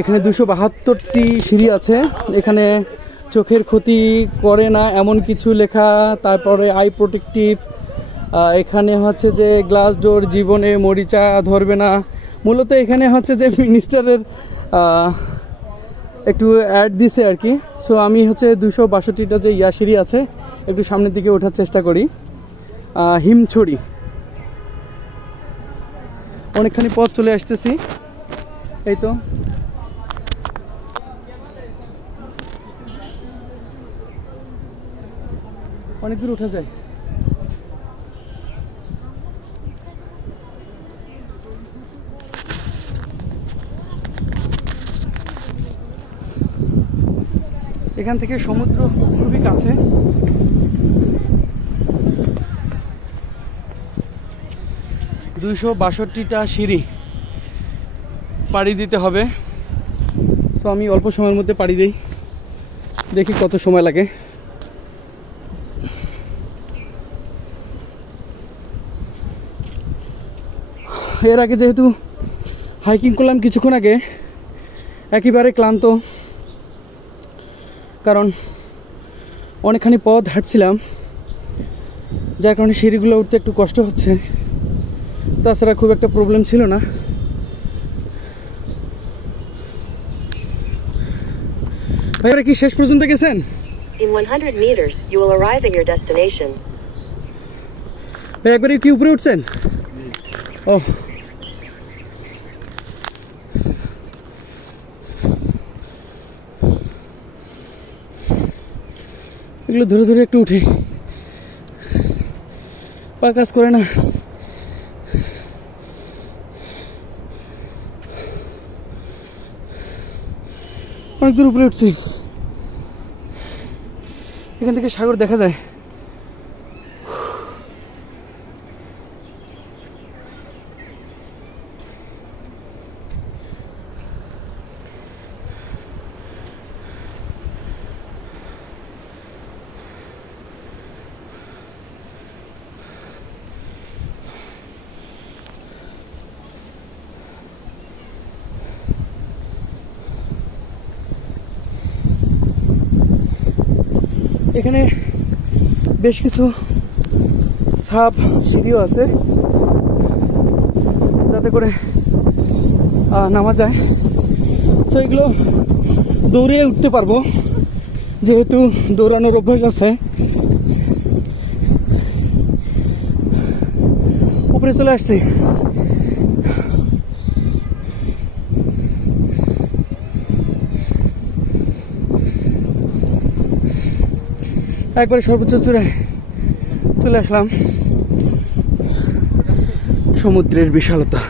এখানে 272টি সিঁড়ি আছে। এখানে চোখের ক্ষতি করে না এমন কিছু লেখা, তারপরে আই প্রোটেক্টিভ। এখানে হচ্ছে যে গ্লাস ডোর, জীবনে মরিচা ধরবে না। মূলত এখানে হচ্ছে যে মিনিস্টারের একটু অ্যাড দিছে আর কি। সো আমি হচ্ছে 262টা যে সিঁড়ি আছে একটু সামনের দিকে ওঠার চেষ্টা করি। হিমছড়ি, অনেকখানি পথ চলে আসতেছি। এই তো অনেক দূর ওঠা যায়। এখান থেকে সমুদ্র খুবই কাছে। 262টা সিঁড়ি পাড়ি দিতে হবে। তো আমি অল্প সময়ের মধ্যে পাড়ি দিই, দেখি কত সময় লাগে। এর আগে যেহেতু হাইকিং করলাম কিছুক্ষণ আগে, একেবারে ক্লান্ত, কারণ অনেকখানি পথ হাঁটছিলাম, যার কারণে সিঁড়িগুলো উঠতে একটু কষ্ট হচ্ছে। তাছাড়া খুব একটা প্রবলেম ছিল না। ভাইরা কি শেষ পর্যন্ত গেছেন? In 100 meters, you will arrive at your destination. ভাই একবারে কি উপরে উঠছেন? ও, এগুলো ধরে ধরে একটু উঠে, পা কাজ করে না। অনেক দূর উপরে উঠছি, এখান থেকে সাগর দেখা যায়। এখানে বেশ কিছু সাব সিঁড়িও আছে যাতে করে নামা যায়। তো এগুলো দৌড়ে উঠতে পারবো, যেহেতু দৌড়ানোর অভ্যাস আছে। উপরে চলে আসছি। একবারে সর্বোচ্চ চূড়ায় চলে আসলাম। সমুদ্রের বিশালতা।